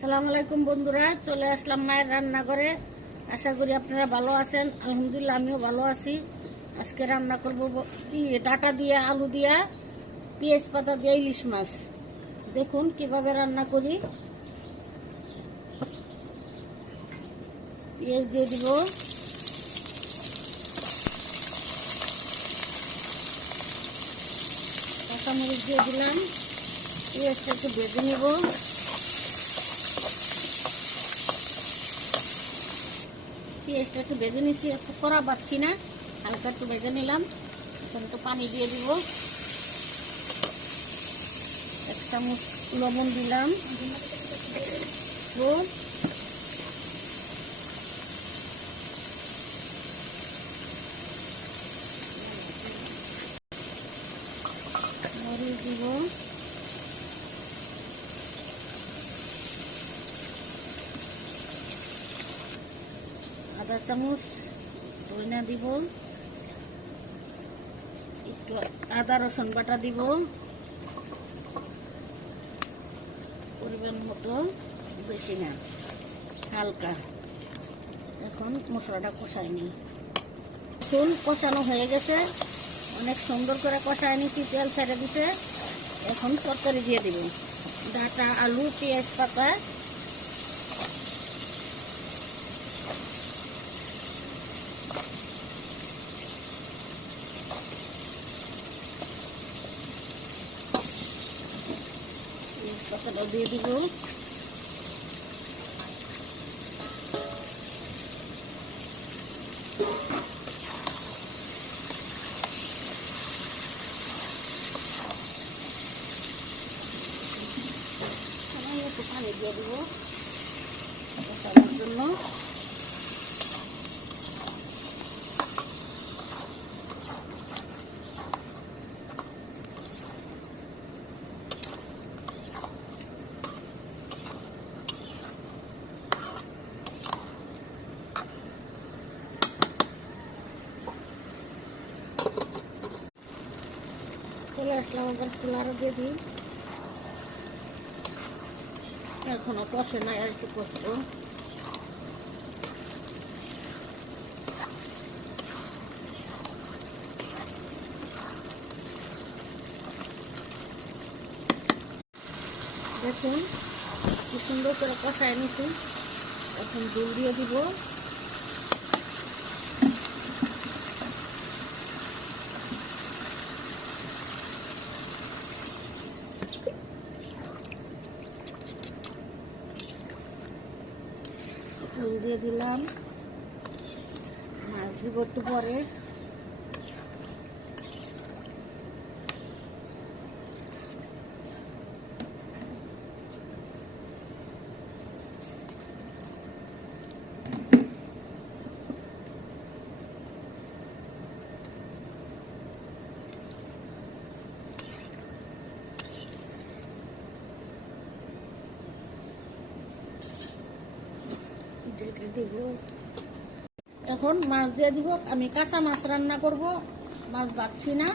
আসসালামু আলাইকুম বন্ধুরা, চলে আসলাম মায়ের রান্নাঘরে। আশা করি আপনারা ভালো আছেন। আলহামদুলিল্লাহ আমিও ভালো আছি। আজকে রান্না করব ডাটা দিয়ে, আলু দিয়া, পেঁয়াজ পাতা দিয়ে ইলিশ মাছ। দেখুন কিভাবে রান্না করি। পেঁয়াজ দিয়ে দিব, কাঁচামরিচ দিয়ে দিলাম। পেঁয়াজটা একটু ভেজে নেব। পেঁয়াজটা একটু ভেজে নিচ্ছি, একটু কড়া পাচ্ছি না, হালকা একটু ভেজে নিলাম। এখন একটু পানি দিয়ে দিব, 1 চামচ লবণ দিলাম, মরিচ দিব, আধা চামচ ধনিয়া দিব, একটু আদা রসুন বাটা দিব, পরিমাণ মতো, বেশি না, হালকা। এখন মশলাটা কষাই নিই। চুন কষানো হয়ে গেছে, অনেক সুন্দর করে কষায় নিচ্ছি, তেল ছেড়ে দিতে। এখন তরকারি দিয়ে দিব, ডাটা, আলু, পেঁয়াজ পাতা। পাতাটা দিয়ে দিব, একটু পানি দিয়ে দিব কষানোর জন্য। চলে আসলাম, আবার চুলা আরো দিয়ে দিই। এখনো কষে নাই, আর একটু কষবো। দেখুন কি সুন্দর করে কষায় নিচ্ছি। এখন ঝোল দিয়ে দিব, ঝোল দিয়ে দিলাম। মাছ দিব একটু পরে। এখন মাছ দিয়ে দিব। আমি কাঁচা মাছ রান্না করব, মাছ বাচ্ছি না।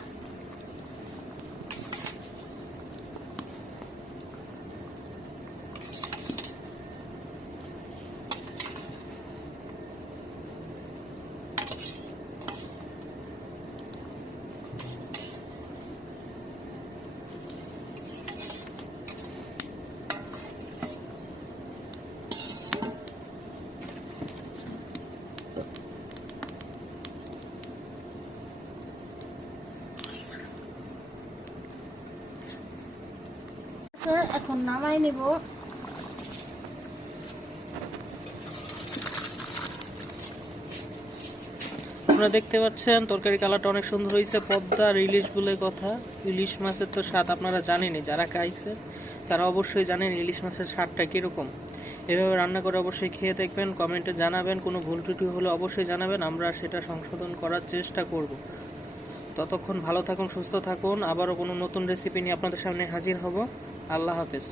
এখন নামাই নিব। আপনারা দেখতে পাচ্ছেন তরকারি কালারটা অনেক সুন্দর হয়েছে। পদ্মা আর ইলিশ বলে কথা, ইলিশ মাছের তো স্বাদ আপনারা জানেনই, যারা খাইছে তারা অবশ্যই জানেন ইলিশ মাছের স্বাদটা কিরকম। এভাবে রান্না করে অবশ্যই খেয়ে দেখবেন, কমেন্টে জানাবেন। কোনো ভুল ত্রুটি হলে অবশ্যই জানাবেন, আমরা সেটা সংশোধন করার চেষ্টা করব। ততক্ষণ ভালো থাকুন, সুস্থ থাকুন। আবারও কোনো নতুন রেসিপি নিয়ে আপনাদের সামনে হাজির হব। আল্লাহ হাফেজ।